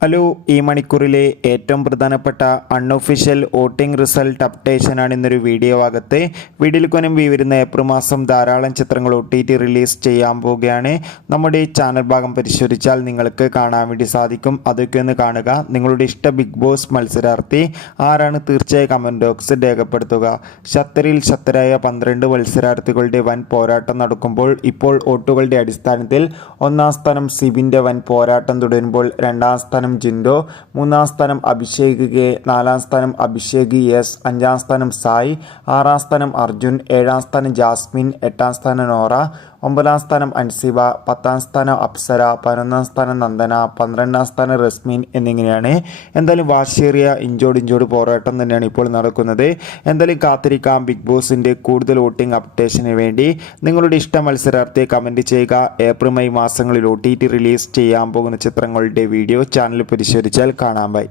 Hello ഈ മണിക്കൂറിലെ ഏറ്റവും പ്രധാനപ്പെട്ട അൺഒഫീഷ്യൽ വോട്ടിംഗ് റിസൾട്ട് അപ്ഡേഷനാണ് ഇന്നൊരു വീഡിയോ ഭാഗത്ത് വീഡിയോയിൽ കൊനം വരുന്ന ഏപ്രിൽ മാസം ധാരാളം ചിത്രങ്ങൾ ഒ ടി ടി റിലീസ് ചെയ്യാൻ പോവുകയാണ്. നമ്മുടെ ചാനൽ ഭാഗം പരിശോധിച്ചാൽ നിങ്ങൾക്ക് കാണാൻ വേണ്ടി സാധിക്കും. അതൊക്കെ ഒന്ന് കാണുക. നിങ്ങളുടെ ഇഷ്ട ബിഗ് ബോസ് മത്സരാർത്ഥി ആരാണ് തീർച്ചയായും കമന്റ് ബോക്സ് രേഖപ്പെടുത്തുക. ശത്തരിൽ ശത്തരായ പന്ത്രണ്ട് മത്സരാർത്ഥികളുടെ വൻ പോരാട്ടം നടക്കുമ്പോൾ ഇപ്പോൾ വോട്ടുകളുടെ അടിസ്ഥാനത്തിൽ ഒന്നാം സ്ഥാനം സിബിന്റെ വൻ പോരാട്ടം തുടരുമ്പോൾ രണ്ടാം സ്ഥാനം ജിൻഡോ മൂന്നാം സ്ഥാനം അഭിഷേക് കെ നാലാം സ്ഥാനം അഭിഷേക് എസ് അഞ്ചാം സ്ഥാനം സായ് ആറാം സ്ഥാനം അർജുൻ ഏഴാം സ്ഥാനം ജാസ്മിൻ എട്ടാം സ്ഥാനം നോറ ഒമ്പതാം സ്ഥാനം അൻസിബ പത്താം സ്ഥാനം അപ്സര പതിനൊന്നാം സ്ഥാനം നന്ദന പന്ത്രണ്ടാം സ്ഥാനം റസ്മിൻ എന്നിങ്ങനെയാണ് എന്തായാലും വാശേറിയ ഇഞ്ചോട് ഇഞ്ചോട് പോരാട്ടം തന്നെയാണ് ഇപ്പോൾ നടക്കുന്നത്. എന്തായാലും കാത്തിരിക്കാം ബിഗ് ബോസിന്റെ കൂടുതൽ വോട്ടിംഗ് അപ്ഡേഷന് വേണ്ടി. നിങ്ങളുടെ ഇഷ്ട മത്സരാർത്ഥിയെ കമന്റ് ചെയ്യുക. ഏപ്രിൽ മെയ് മാസങ്ങളിൽ ഒ റിലീസ് ചെയ്യാൻ പോകുന്ന ചിത്രങ്ങളുടെ വീഡിയോ ചാനൽ പരിശോധിച്ചാൽ കാണാൻ ബൈ